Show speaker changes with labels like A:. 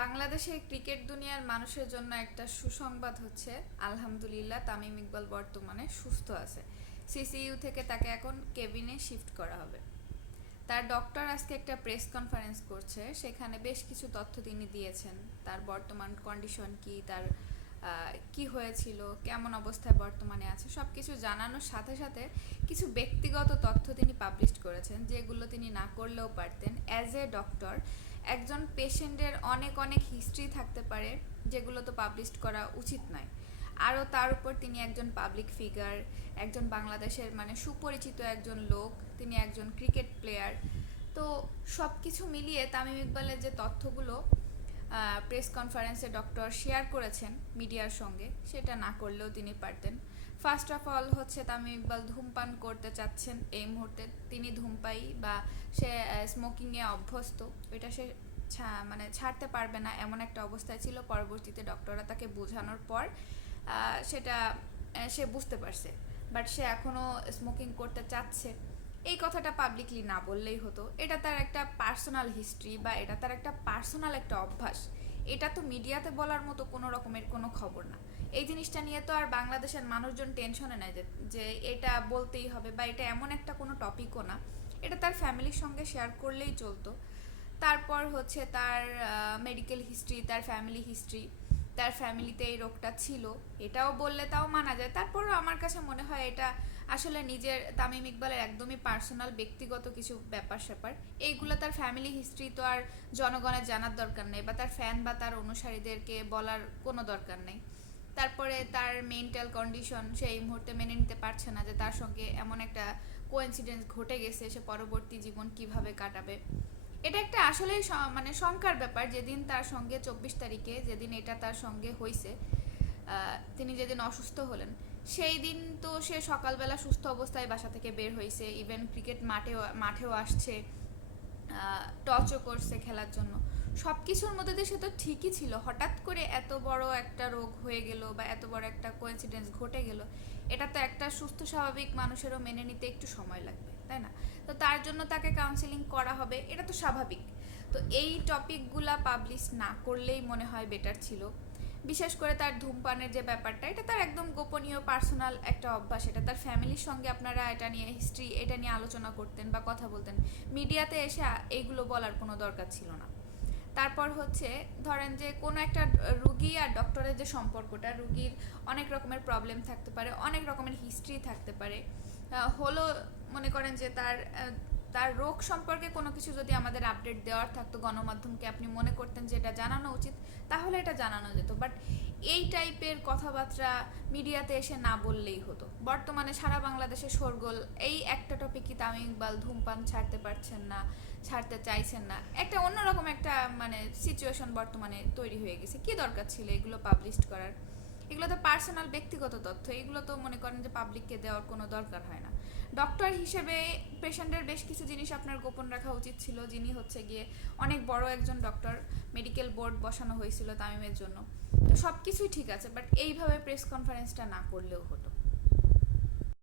A: বাংলাদেশের ক্রিকেট দুনিয়ার মানুষের জন্য একটা সুসংবাদ হচ্ছে, আলহামদুলিল্লাহ তামিম ইকবাল বর্তমানে সুস্থ আছে। সিসিইউ থেকে তাকে এখন কেবিনে শিফট করা হবে। তার ডক্টর আজকে একটা প্রেস কনফারেন্স করছে, সেখানে বেশ কিছু তথ্য তিনি দিয়েছেন। তার বর্তমান কন্ডিশন কি, তার কি হয়েছিল, কেমন অবস্থায় বর্তমানে আছে সব কিছু জানানোর সাথে সাথে কিছু ব্যক্তিগত তথ্য তিনি পাবলিশ করেছেন, যেগুলো তিনি না করলেও পারতেন। অ্যাজ এ ডক্টর একজন পেশেন্টের অনেক অনেক হিস্ট্রি থাকতে পারে, যেগুলো তো পাবলিশ করা উচিত নয়। আরও তার উপর তিনি একজন পাবলিক ফিগার, একজন বাংলাদেশের মানে সুপরিচিত একজন লোক, তিনি একজন ক্রিকেট প্লেয়ার। তো সব কিছু মিলিয়ে তামিম ইকবালের যে তথ্যগুলো প্রেস কনফারেন্সে ডক্টর শেয়ার করেছেন মিডিয়ার সঙ্গে, সেটা না করলেও তিনি পারতেন। ফার্স্ট অফ অল হচ্ছে তামিম ইকবাল ধূমপান করতে চাচ্ছেন এই মুহূর্তে। তিনি ধূমপাই বা সে স্মোকিংয়ে অভ্যস্ত। এটা সে মানে ছাড়তে পারবে না এমন একটা অবস্থায় ছিল। পরবর্তীতে ডক্টররা তাকে বোঝানোর পর সেটা সে বুঝতে পারছে। বাট সে এখনও স্মোকিং করতে চাচ্ছে। এই কথাটা পাবলিকলি না বললেই হতো। এটা তার একটা পার্সোনাল হিস্ট্রি বা এটা তার একটা পার্সোনাল একটা অভ্যাস। এটা তো মিডিয়াতে বলার মতো কোনো রকমের কোনো খবর না। এই জিনিসটা নিয়ে তো আর বাংলাদেশের মানুষজন টেনশনে নেয় যে এটা বলতেই হবে বা এটা এমন একটা কোনো টপিকও না। এটা তার ফ্যামিলির সঙ্গে শেয়ার করলেই চলতো। তারপর হচ্ছে তার মেডিকেল হিস্ট্রি তার ফ্যামিলি হিস্ট্রি তার ফ্যামিলিতে এই রোগটা ছিল। এটাও বললে তাও মানা যায়। তারপরও আমার কাছে মনে হয় এটা আসলে নিজের, তামিম ইকবালের একদমই পার্সোনাল ব্যক্তিগত কিছু ব্যাপার স্যাপার। এইগুলো তার ফ্যামিলি হিস্ট্রি তো আর জনগণের জানার দরকার নেই বা তার ফ্যান বা তার অনুসারীদেরকে বলার কোনো দরকার নেই। তারপরে তার মেন্টাল কন্ডিশন সে এই মুহূর্তে মেনে নিতে পারছে না যে তার সঙ্গে এমন একটা কোইন্সিডেন্স ঘটে গেছে সে পরবর্তী জীবন কীভাবে কাটাবে। এটা একটা আসলেই স- মানে শঙ্কার ব্যাপার। যেদিন তার সঙ্গে চব্বিশ তারিখে, যেদিন এটা তার সঙ্গে হয়েছে তিনি যেদিন অসুস্থ হলেন, সেই দিন তো সে সকালবেলা সুস্থ অবস্থায় বাসা থেকে বের হয়েছে ইভেন ক্রিকেট মাঠেও মাঠেও আসছে টচও করছে খেলার জন্য। সব কিছুর মধ্যে দিয়ে সে তো ঠিকই ছিল। হঠাৎ করে এত বড় একটা রোগ হয়ে গেল বা এত বড় একটা কোইন্সিডেন্স ঘটে গেল, এটা তো একটা সুস্থ, স্বাভাবিক মানুষেরও মেনে নিতে একটু সময় লাগবে, তাই না? তো তার জন্য তাকে কাউন্সিলিং করা হবে, এটা তো স্বাভাবিক। তো এই টপিকগুলা পাবলিশ না করলেই মনে হয় বেটার ছিল। বিশেষ করে তার ধূমপানের যে ব্যাপারটা, এটা তার একদম গোপনীয় পার্সোনাল একটা অভ্যাস। এটা তার ফ্যামিলির সঙ্গে আপনারা এটা নিয়ে হিস্ট্রি এটা নিয়ে আলোচনা করতেন বা কথা বলতেন। মিডিয়াতে এসে এইগুলো বলার কোনো দরকার ছিল না। তারপর হচ্ছে, ধরেন যে কোনো একটা রুগী আর ডক্টরের যে সম্পর্কটা, রুগীর অনেক রকমের প্রবলেম থাকতে পারে, অনেক রকমের হিস্ট্রি থাকতে পারে। হলো মনে করেন যে তার তার রোগ সম্পর্কে কোনো কিছু যদি আমাদের আপডেট দেওয়ার থাকতো গণমাধ্যমকে আপনি মনে করতেন যে এটা জানানো উচিত, তাহলে এটা জানানো যেত। বাট এই টাইপের কথাবার্তা মিডিয়াতে এসে না বললেই হতো। বর্তমানে সারা বাংলাদেশে শোরগোল, এই একটা টপিকই তামিম ইকবাল ধূমপান ছাড়তে পারছেন না, ছাড়তে চাইছেন না। একটা অন্যরকম একটা মানে সিচুয়েশন বর্তমানে তৈরি হয়ে গেছে। কি দরকার ছিল এগুলো পাবলিশ করার? এগুলো তো পার্সোনাল ব্যক্তিগত তথ্য, এগুলো তো মনে করেন যে পাবলিককে দেওয়ার কোনো দরকার হয় না। ডক্টর হিসেবে পেশেন্টের বেশ কিছু জিনিস আপনার গোপন রাখা উচিত ছিল, যিনি হচ্ছে গিয়ে অনেক বড় একজন ডক্টর মেডিকেল বোর্ড বসানো হয়েছিল তামিমের জন্য। তো সব কিছুই ঠিক আছে বাট এইভাবে প্রেস কনফারেন্সটা না করলেও হতো।